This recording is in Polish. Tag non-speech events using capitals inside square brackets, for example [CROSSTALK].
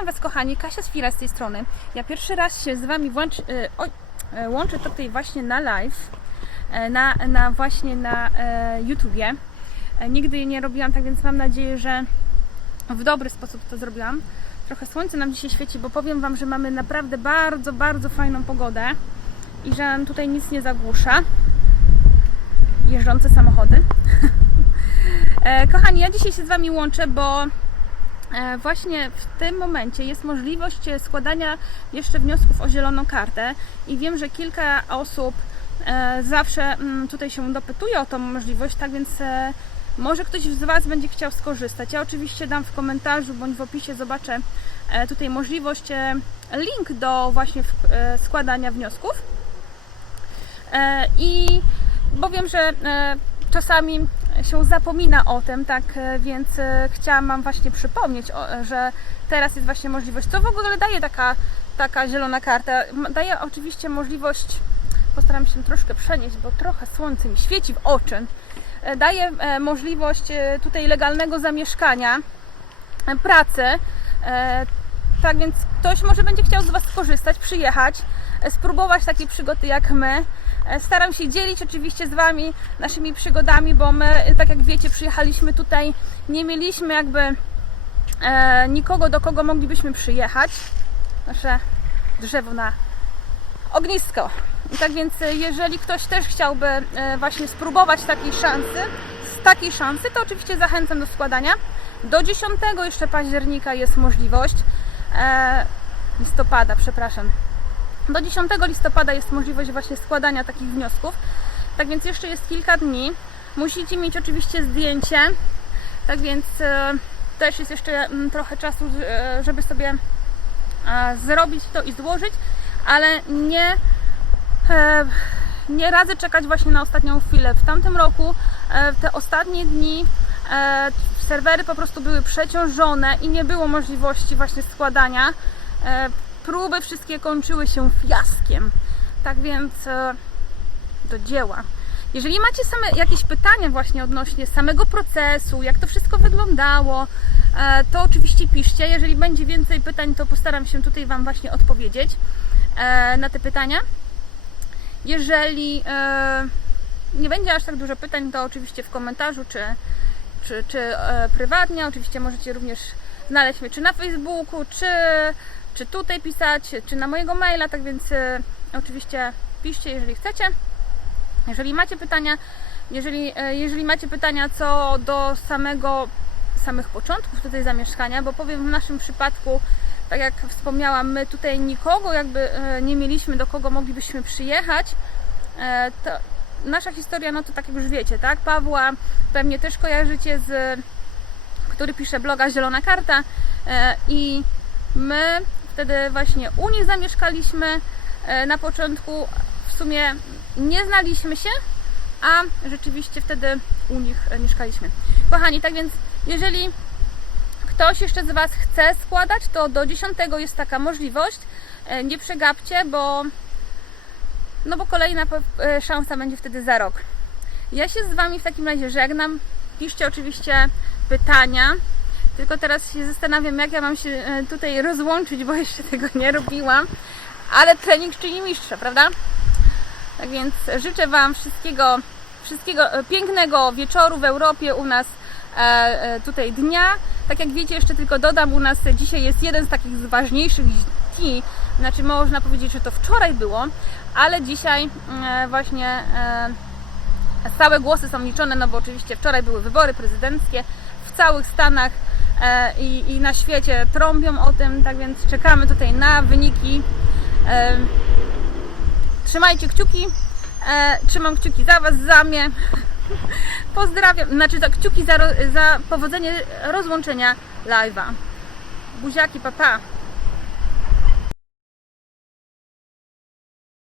Witam Was kochani, Kasia Sfira z tej strony. Ja pierwszy raz się z Wami włącz, e, oj, e, łączę tutaj właśnie na live, e, na, na właśnie na e, YouTubie. Nigdy nie robiłam tak, więc mam nadzieję, że w dobry sposób to zrobiłam. Trochę słońce nam dzisiaj świeci, bo powiem Wam, że mamy naprawdę bardzo, bardzo fajną pogodę i że nam tutaj nic nie zagłusza. Jeżdżące samochody. [LAUGHS] Kochani, ja dzisiaj się z Wami łączę, bo właśnie w tym momencie jest możliwość e, składania jeszcze wniosków o zieloną kartę i wiem, że kilka osób e, zawsze mm, tutaj się dopytuje o tą możliwość, tak więc e, może ktoś z Was będzie chciał skorzystać. Ja oczywiście dam w komentarzu bądź w opisie zobaczę e, tutaj możliwość, e, link do właśnie e, składania wniosków. E, I bo wiem, że e, czasami się zapomina o tym, tak e, więc e, chciałam Wam właśnie przypomnieć, e, że teraz jest właśnie możliwość. Co w ogóle daje taka, taka zielona karta? Daje oczywiście możliwość, postaram się troszkę przenieść, bo trochę słońce mi świeci w oczy. Daje możliwość tutaj legalnego zamieszkania, pracy. Tak więc ktoś może będzie chciał z Was skorzystać, przyjechać, spróbować takiej przygody jak my. E, Staram się dzielić oczywiście z Wami naszymi przygodami, bo my, e, tak jak wiecie, przyjechaliśmy tutaj, nie mieliśmy jakby e, nikogo, do kogo moglibyśmy przyjechać. Nasze drzewo na ognisko. I tak więc, e, jeżeli ktoś też chciałby właśnie spróbować takiej szansy, z takiej szansy, to oczywiście zachęcam do składania. Do 10 jeszcze października jest możliwość, e, listopada, przepraszam. Do 10 listopada jest możliwość właśnie składania takich wniosków. Tak więc jeszcze jest kilka dni. Musicie mieć oczywiście zdjęcie. Tak więc e, też jest jeszcze mm, trochę czasu, e, żeby sobie e, zrobić to i złożyć, ale nie nie radzę czekać właśnie na ostatnią chwilę. W tamtym roku, te ostatnie dni, serwery po prostu były przeciążone i nie było możliwości właśnie składania. Próby wszystkie kończyły się fiaskiem. Tak więc e, do dzieła. Jeżeli macie same jakieś pytania właśnie odnośnie samego procesu, jak to wszystko wyglądało, e, to oczywiście piszcie. Jeżeli będzie więcej pytań, to postaram się tutaj Wam właśnie odpowiedzieć e, na te pytania. Jeżeli nie będzie aż tak dużo pytań, to oczywiście w komentarzu czy, czy, czy prywatnie. Oczywiście możecie również znaleźć mnie czy na Facebooku, czy, czy tutaj pisać, czy na mojego maila. Tak więc e, oczywiście piszcie, jeżeli chcecie. Jeżeli macie pytania, jeżeli, e, jeżeli macie pytania co do samego, samych początków tutaj zamieszkania, bo powiem w naszym przypadku, tak jak wspomniałam, my tutaj nikogo jakby e, nie mieliśmy, do kogo moglibyśmy przyjechać. To nasza historia, no to tak jak już wiecie, tak? Pawła pewnie też kojarzycie z, który pisze bloga Zielona Karta i my wtedy właśnie u nich zamieszkaliśmy e, na początku w sumie nie znaliśmy się, a rzeczywiście wtedy u nich mieszkaliśmy. Kochani, tak więc jeżeli ktoś jeszcze z Was chce składać, to do 10 jest taka możliwość. E, Nie przegapcie, bo no bo kolejna e, szansa będzie wtedy za rok. Ja się z Wami w takim razie żegnam. Piszcie oczywiście pytania. Tylko teraz się zastanawiam, jak ja mam się e, tutaj rozłączyć, bo [LAUGHS] jeszcze tego nie robiłam. Ale trening czyni mistrza, prawda? Tak więc życzę Wam wszystkiego, wszystkiego e, pięknego wieczoru w Europie u nas e, tutaj dnia. Tak jak wiecie, jeszcze tylko dodam, u nas dzisiaj jest jeden z takich ważniejszych dni, znaczy można powiedzieć, że to wczoraj było, ale dzisiaj e, właśnie e, całe głosy są liczone, no bo oczywiście wczoraj były wybory prezydenckie w całych Stanach i, i na świecie trąbią o tym, tak więc czekamy tutaj na wyniki. E, Trzymajcie kciuki. E, trzymam kciuki za Was, za mnie. [LAUGHS] Pozdrawiam, znaczy za kciuki za, za powodzenie rozłączenia live'a. Buziaki, papa. Pa.